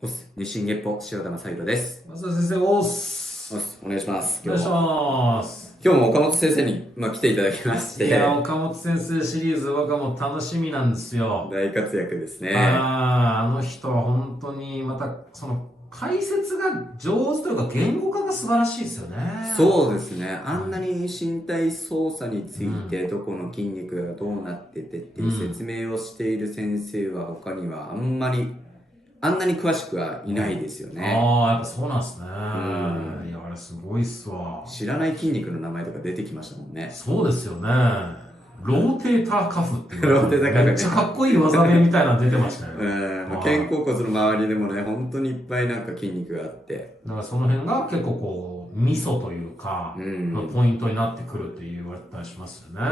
日進月歩、塩田正宏です。松田先生、お願いします。お願いします。今日も岡本先生に、来ていただきまして。いや、岡本先生シリーズ、僕はもう楽しみなんですよ。大活躍ですね。あの人は本当に、また、解説が上手というか、言語化が素晴らしいですよね。そうですね。あんなに身体操作について、どこの筋肉がどうなっててっていう説明をしている先生は他にはあんなに詳しくはいないですよね。やっぱそうなんですね。いや、あれすごいっすわ。知らない筋肉の名前とか出てきましたもんね。そうですよね。ローテーターカフっていう。ローテーターカフめっちゃかっこいい技名みたいなの出てましたよ。肩甲骨の周りでもね、本当にいっぱい筋肉があって。だからその辺が結構ミソというか、のポイントになってくるって言われたりしますよね。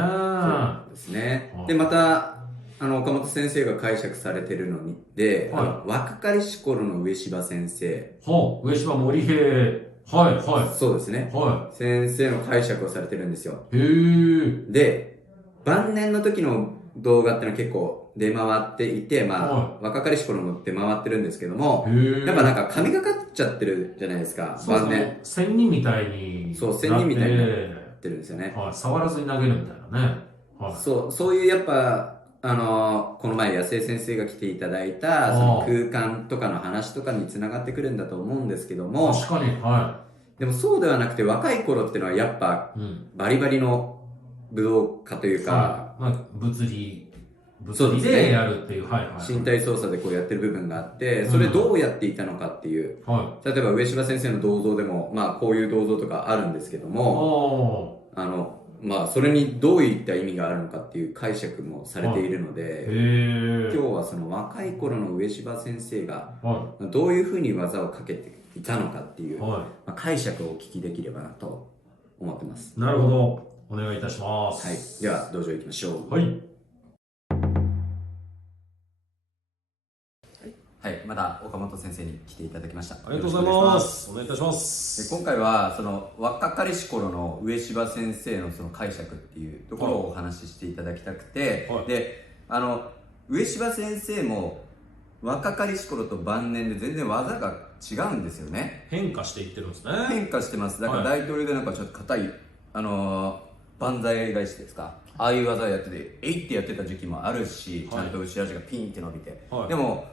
そうですね。で、また、岡本先生が解釈されてるのに、で、若かりし頃の上柴先生。上柴森平。そうですね。先生の解釈をされてるんですよ。で、晩年の時の動画ってのは結構出回っていて、若かりし頃も出回ってるんですけども、やっぱ神がかっちゃってるじゃないですか、晩年。仙人みたいに。そう、仙人みたいになってるんですよね。触らずに投げるみたいなね。そういうやっぱ、この前、安江先生が来ていただいた、その空間とかの話とかにつながってくるんだと思うんですけども、確かに、でもそうではなくて、若い頃っていうのはやっぱ、バリバリの武道家というか、物理でやるっていう、身体操作でこうやってる部分があって、それどうやっていたのかっていう、例えば上柴先生の銅像でも、こういう銅像とかあるんですけども、それにどういった意味があるのかっていう解釈もされているので、今日はその若い頃の上柴先生がどういうふうに技をかけていたのかっていう、解釈をお聞きできればなと思ってます。なるほど。お願いいたします。はい。では、道場行きましょう。はい、また岡本先生に来ていただきました。ありがとうございます。お願いいたします。今回はその若かりし頃の上柴先生のその解釈っていうところをお話ししていただきたくて、で、上柴先生も若かりし頃と晩年で全然技が違うんですよね。変化していってるんですね。変化してます。だから大統領でちょっと硬い万歳返しですか、ああいう技やっててえいってやってた時期もあるし、ちゃんと後ろ足がピンって伸びて、でも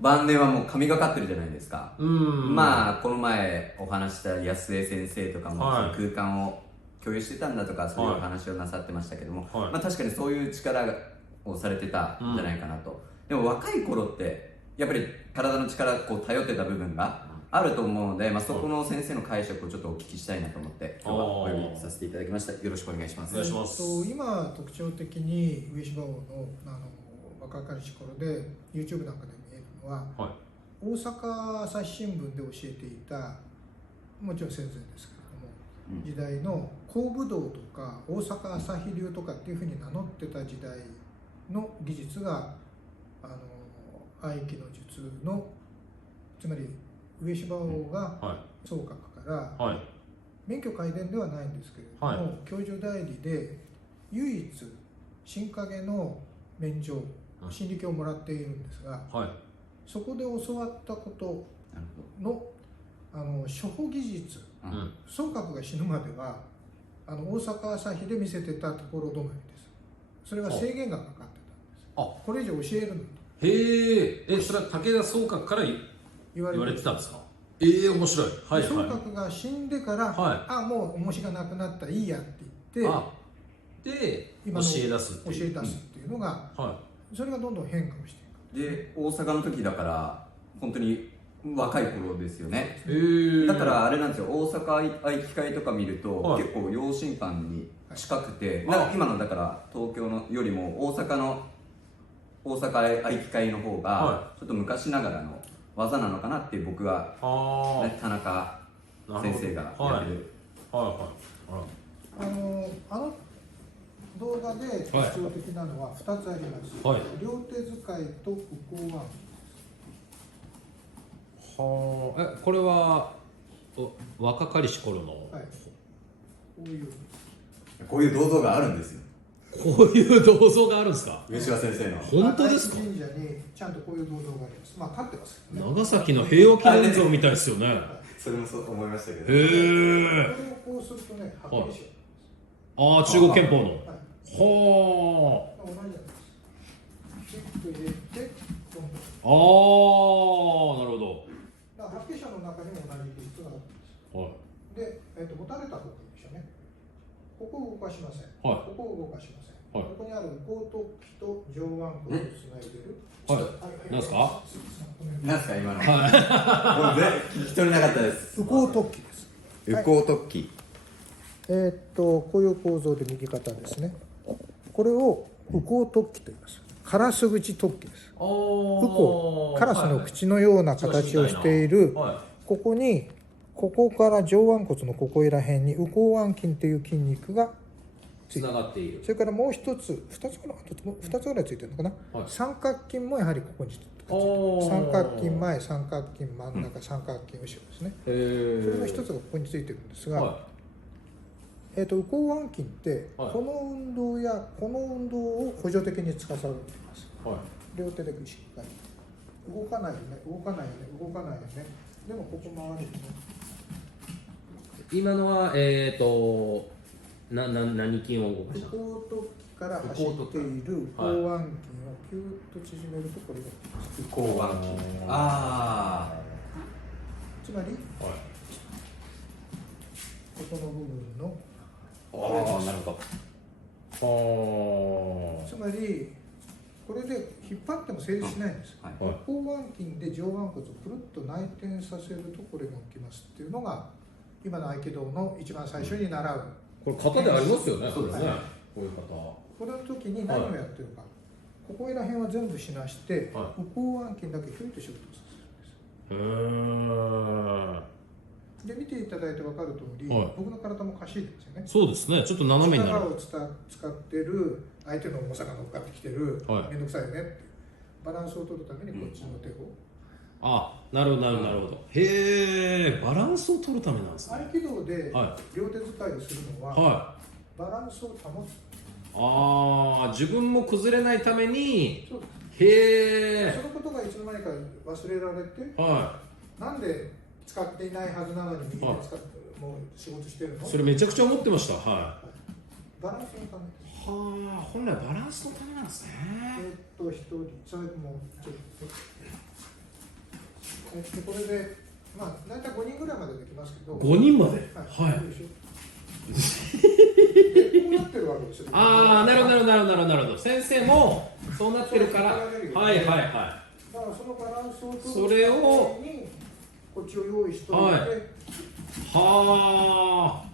晩年はもう神がかってるじゃないですか。この前お話した安江先生とかも空間を共有してたんだとか、そういうお話をなさってましたけども、確かにそういう力をされてたんじゃないかなと。でも若い頃ってやっぱり体の力こう頼ってた部分があると思うので、そこの先生の解釈をちょっとお聞きしたいなと思って今日はお呼びさせていただきました。よろしくお願いします。お願いします。今特徴的に上柴王の若かりし頃で YouTube なんかで見えるのは、大阪朝日新聞で教えていた、もちろん戦前ですけれども、時代の工武道とか大阪朝日流とかっていうふうに名乗ってた時代の技術が合気の術の、つまり上柴王が総閣から免許皆伝ではないんですけれども、教授代理で唯一新影の免状心理教をもらっているんですが、そこで教わったことの処方技術、総閣が死ぬまでは大阪朝日で見せてたところ止まりです。それは制限がかかってたんです。これ以上教えるのと。それは武田総閣から言われてたんですか。面白い。総閣が死んでから、もう重しがなくなったいいやって言って、今の教え出すっていうのが、それがどんどん変化をしていく。で、大阪の時だから本当に若い頃ですよね。だからあれなんですよ、大阪愛機会とか見ると、結構養親館に近くて、今のだから東京のよりも大阪愛機会の方がちょっと昔ながらの技なのかなっていう僕は、田中先生がやってる。動画で特徴的なのは2つあります。両手使いと歩行腕。これは若かりし頃の、こういう銅像があるんですよ。こういう銅像があるんですか？上島先生の本当ですか？神社にちゃんとこういう銅像があります。まあ立ってますけどね。長崎の平和記念像みたいですよね。それもそう思いましたけど、へこえ。れをこうするとね、白衣章。ああ、中国憲法の。はい。は同じなんです。チップ入れて、どんどん。あ。ああ、なるほど。だから白衣章の中にも同じ技術があるんです。はい。で、持たれた方がいいでしょうね。ここを動かしません。はいここを動かしません。はいここにある右甲突起と上腕骨をつないでる。はいなんですか？なんですか今の、はもう聞き取れなかったです。右甲突起です。右甲突起、こういう構造で右肩ですね。これを右甲突起と言います。カラス口突起です。い。右甲、カラスの口のような形をしている、はここに、ここから上腕骨のここら辺に右甲腕筋という筋肉がい。つながっている。それからもう一つ、二つぐらいついてるのかな、はい三角筋もやはりここについてる。三角筋前、三角筋真ん中、三角筋後ろですね。へえ。それの一つがここについてるんですが、は右甲腕筋って、はいこの運動やこの運動を補助的に司っています。い。はい。両手でしっかり。動かないよね、動かないよね、動かないよね。でもここ回るよね。今のは何筋を動かした？右甲突起から走っている右甲腕筋をキューッと縮めるとこれが起きます。右甲腕筋、あつまりはい。ここの部分のあ、ああ、なるほはつまりこれで引っ張っても成立しないんです。ど、はい、あ。はい。後腕筋で上腕骨をくるっと内転させるとこれが起きますっていうのが今の合気道の一番最初に習う。これ型でありますよね。そうですねこれね。こういう型。これの時に何をやってるか、ここら辺は全部しなして、は右甲腕筋だけひょいと仕事をさせるんです。へえ。で見ていただいて分かる通り、はい僕の体もかしいですよね。そうですね。ちょっと斜めになる。力を使ってる相手の重さが乗っかってきてる、はいめんどくさいよねっていうバランスを取るためにこっちの手を、あ、なるほどなるほどなるほど。へえ。バランスを取るためなんですね。合気道では両手使いをするのは、はバランスを保つ。い。ああ、自分も崩れないために。そうでへえ。す。そのことがいつの間にか忘れられて、はなんで使っていないはずなのに右手使って、もう仕事してるのい。それめちゃくちゃ思ってました。はバランスのためです。い。はあ、本来バランスのためなんですね。一人、それもちょっと、これで、まあ、大体5人ぐらいまでできますけど、 5人まで。はい。はい。よいしょでこうなってるわけですよ。ああ、なるほどなるほどなるほどなるほど。先生もそうなってるから。はいはいはい。だからそのバランスを取るそれをためにこっちを用意しておいて、はいはあ。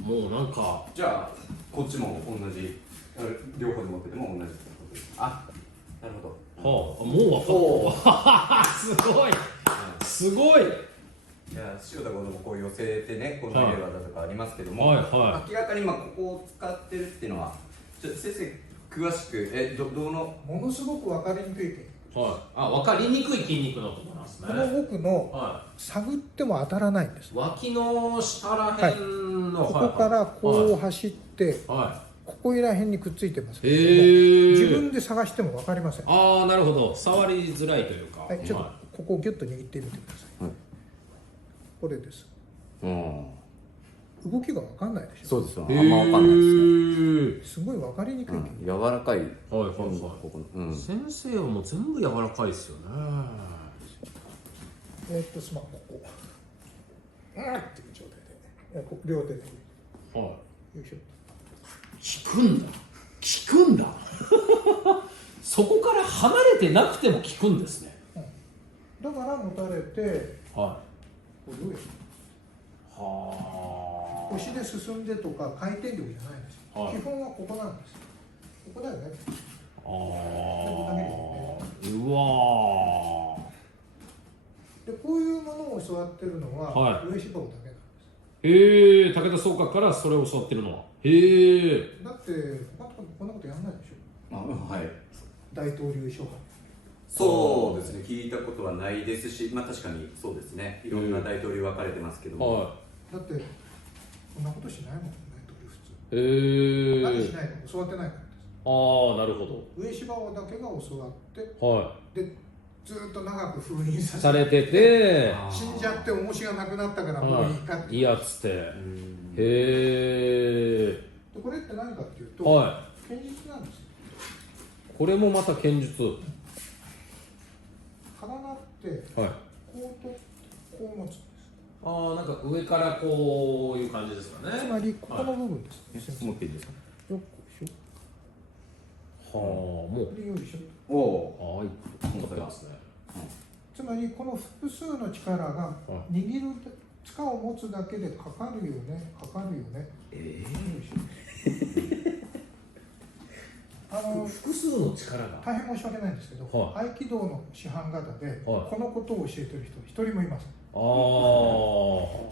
もうなんか。じゃあこっちも同じ、両方で持ってても同じってことです。あ、なるほど。はあ、もう分かった。すごい。すごい。いや、塩田君もこう寄せてね、この投げる技とかありますけども、はいは明らかにここを使ってるっていうのは、先生詳しくどのものすごく分かりにくいけん。はい。あ、分かりにくい筋肉のところなんですね。この奥のは探っても当たらないんです。い。脇の下らへんの。ここからこう走って、はここら辺にくっついてますけい。れども、へえ。自分で探しても分かりません。ああ、なるほど。触りづらいというか。はい、ちょっとここをギュッと握ってみてください。はい、これです。うん動きが分かんないでしょ。そうですよ、あへんま分かんないですね。すごい分かりにくいけん。柔らかい、はいはいここの、先生はもう全部柔らかいですよね。スマホここ。っていう状態で、両手で。はよいしょ。い。効くんだ。効くんだ。そこから離れてなくても効くんですね。だから持たれて、はこういうい。はあ。腰で進んでとか回転力じゃないんですよ。はい基本はここなんです。ここだよね。ああ。うわでこういうものを教わってるのは、はい上芝生だけなんです。ー。へえ。武田総監からそれを教わってるのは。へえ。だって他のとここんなことやんないでしょ。はい。大統領書そうですね、聞いたことはないですし、確かにそうですね、いろんな大統領分かれてますけども、はだってこんなことしないもんね、大統領普通。い。へえ。何しないの教わってないから。ああ、なるほど。上芝王だけが教わってはでずっと長く封印い。さされれててて、死んじゃって重しがなくなったからもういいかっていいやっつって。へえ。でこれって何かっていうと、は剣術なんですよ。い。これもまた剣術。はい。刀ってこうとこう持つんです。ああ、なんか上からこういう感じですかね。つまりここの部分ですね。もう一回いいですか？よっこいしょ。はあ、もう。でよいしょ。おお。はい。持ってますね。つまりこの複数の力が握る塚を持つだけでかかるよね、かかるよね。よいしょ。複数の力が。大変申し訳ないんですけど、はい合気道の師範方でこのことを教えてる人一人もいません。ああ。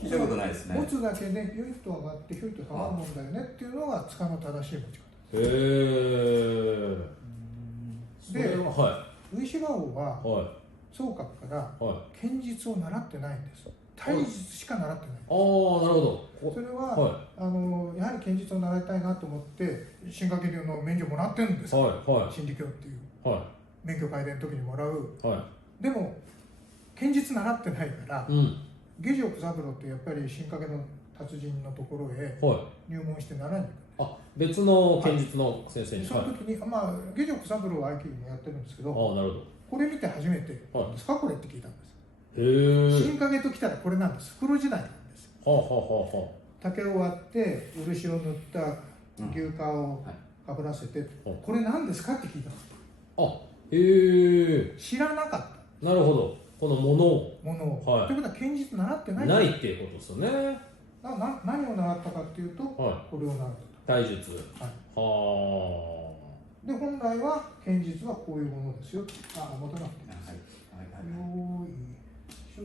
聞いたことないですね。持つだけでヒュイッと上がってヒュイッと下がるもんだよねっていうのが塚の正しい持ち方。へえ。で、は上芝王ははい。宗閣からはい。剣術を習ってないんです。体術しか習ってない。ああ、なるほど。それは、はやはり剣術を習いたいなと思って新掛流の免許もらってるんです、はい。は真理教っていうい。は免許改伝の時にもらう。い。はでも剣術習ってないからい。うん。下女九三郎ってやっぱり新掛の達人のところへはい。入門して習いに行く。あ、別の剣術の先生に。その時に、まあ、下女九三郎は合気もやってるんですけど、ああ、なるほど。これ見て初めて「はい何ですかこれ」って聞いたんです。へえ。新掛ときたらこれなんです。袋時代なんですよ。はあ、はあ、は竹を割って漆を塗った牛皮をかぶらせて、これ何ですかって聞いたんです。あ。あ、へえ。知らなかっなるほど。このものを。たものを、はいということは剣術習ってないないっていうことですよね。何を習ったかっていうと、はこれを習っ体術。たと、はい、はで本来は剣術はこういうものですよ。持たなくていいです、はいよーいしょ、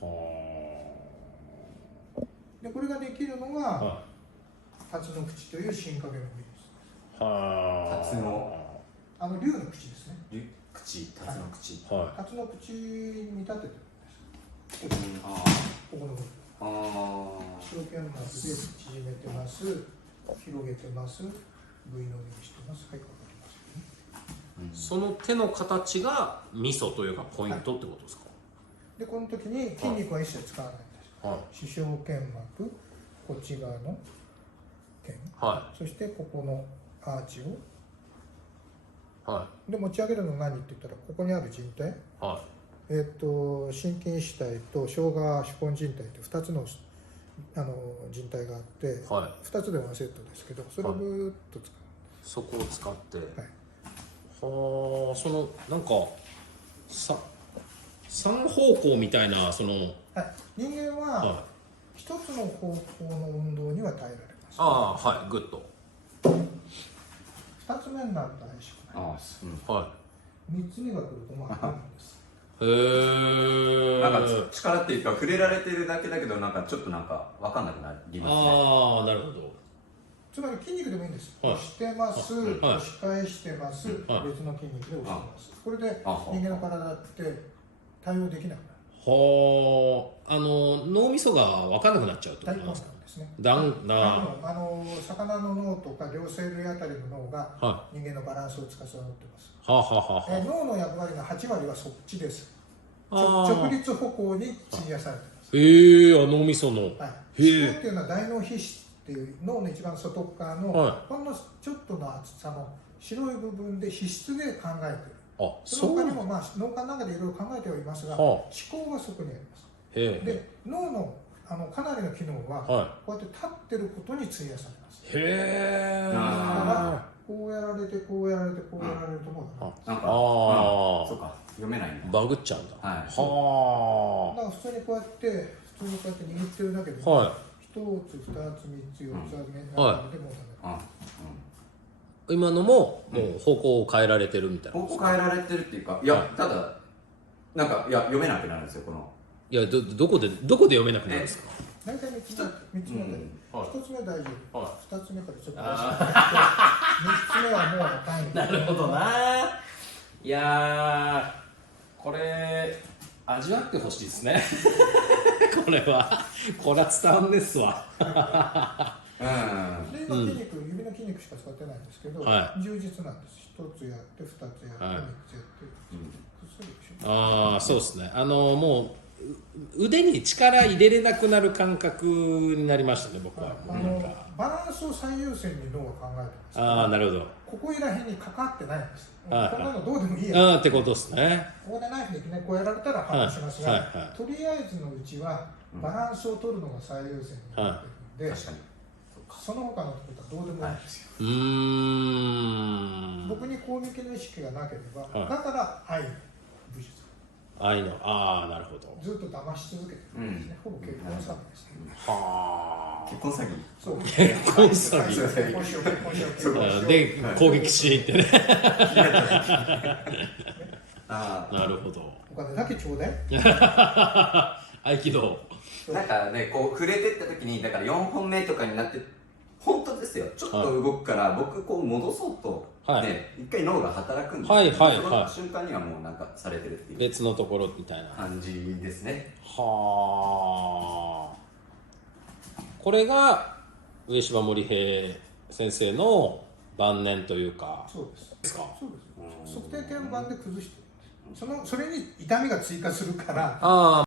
あ。はでこれができるのあ。がは辰の口という新掛の部位です。い。はあ。辰の竜の口ですね。口、辰の口。は辰の口に見立ててるんです。あここの部分あ。一生懸命で縮めてます、広げてます、V の字にしてます。はい、わかりますよね。い。その手の形が味噌というかポイントってことですか。でこの時に筋肉は一切使わないんです。は視床腱膜、こっち側の腱、はそしてここのアーチをい。はで持ち上げるの何って言ったらここにある靭帯、い。は心筋支帯と小側手根靭帯と2つの靭帯があって、い。はい。 2つでワンセットですけど、それをぐーっと使う。そこを使って。はいはあ、そのなんか三方向みたいなその。はい、人間ははい。一つの方向の運動には耐えられます。ああ、はい。グッと。二つ目になると怪しくない。ああ、は三つ目が来るとまあ来るんです。い。へえ。なんか力っていうか触れられてるだけだけどなんかちょっとなんか分かんなくなりますね。ああ、なるほど。つまり筋肉でもいいんです。はい押してます、はい押し返してます、はい別の筋肉で押してます。これであ人間の体って対応できなくなる。はあ、脳みそが分かんなくなっちゃうってこ大根なんとなんですか。ですね。だ魚の脳とか両生類あたりの脳がは人間のバランスを司ってます。はあ、はあはあは脳の役割の8割はそっちです。あー直立歩行に費やされてます。へえ、脳みその。はい、へえ視点っていうのは大脳皮質っていう脳の一番外側の、はほんのちょっとの厚さの白い部分で皮質で考えてる。あ、そのそう。他にもまあ脳幹の中でいろいろ考えてはいますが、はあ思考がそこにあります。へえ。で脳のかなりの機能は、はこうやって立ってることに費やされます。い。へえ。あこうやられてこうやられてこうやられるともうダメ。なんか、あーそうか、読めないんだ。バグっちゃうんだ。はいはだから普通にこうやって握ってるだけで、あ。はい。一つ、二つ、三つ、四つ、はいでもうあ、今のももう方向を変えられてるみたいな。方向変えられてるっていうか、いや、ただ、なんか、いや、読めなくなるんですよ、この。いや、どこで読めなくなるんですか。ダメ。大体三つ目で、はい一つ目大丈夫、は二つ目からちょっと怪しくなって、三つ目はもう赤いんで。なるほどな。いやー、これ味わってほしいですね。これは伝わんですわ。うん。で、今指の筋肉しか使ってないんですけど、は充実なんです。1つやって2つやって3つやって、薬でしょ。ああ、そうですね。もう腕に力入れれなくなる感覚になりましたね、僕は。なんかバランスを最優先に脳は考えてます。ああ、なるほど。ここいらへんにかかってないんです。こんはいなのどうでもいいや。ってことですね。ここでナイフでね、こうやられたら反応しますが、はいはいはい、とりあえずのうちはバランスを取るのが最優先になってるんで、確かにその他のことはどうでもいいんですよ。僕に攻撃の意識がなければ、だから愛の武術。愛の、なるほど。ずっと騙し続けてるんですね。ほぼ結婚詐欺ですね。はあ。結婚詐欺。そう。結婚詐欺。結婚しよう、結婚しよう、結婚しよう。で、攻撃しに行ってね。なるほど。お金だけちょうだい。合気道。なんかね、こう触れてった時に、だから4本目とかになって、本当ですよ、ちょっと動くから、僕こう戻そうと、ね、一回脳が働くんですよ。その瞬間にはもうなんかされてるっていう別のところみたいな感じですね。はあ。これが上柴森平先生の晩年というか。そうです。ですか。そうです。測定鍵盤で崩してる。それに痛みが追加するから。